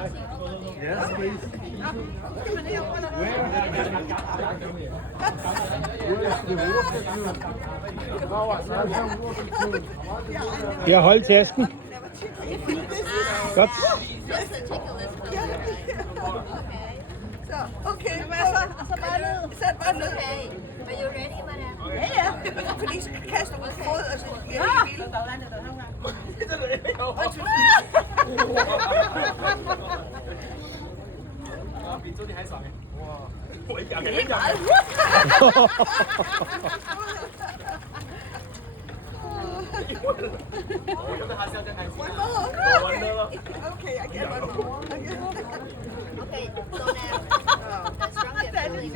Yes, please. Her, hold tasken. Godt. Just to take a list. Okay. Så, okay, hvad så? Så bare ned. Sæt bare ned. Okay. Are you ready, madam? Ja, ja. Fordi så kaster ud fod, og så bliver det vildt. One more. Okay, I get one more. Okay, so now, that's strong feeling.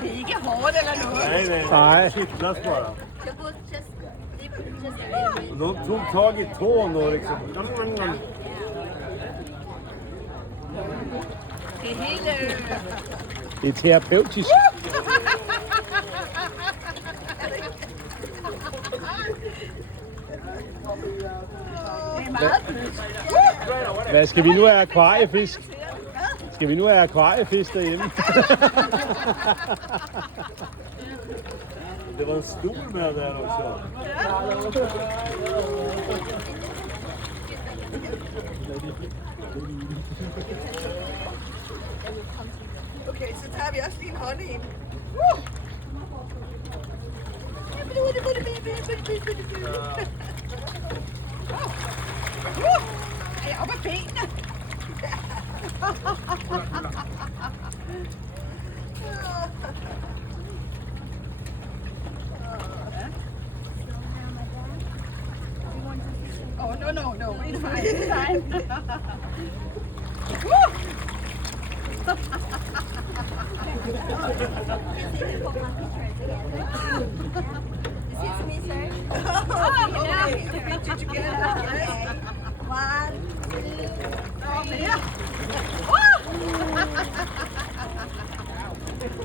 Det er ikke hårdt eller noget. Nej. Kittlas bara. You put just a little bit. De tog tag i tån och liksom... Det er helt... Det er terapeutisk. Det er meget blødt. Hvad skal vi nu have akvariefisk? Skal vi nu have akvariefisk derhjemme? Det var en stol med där också. Okay, så tager vi også lige en hånd i. Er jeg oppe af benene? Oh, no. It's fine. It's fine. Excuse me, sir. Oh, okay. Picture together.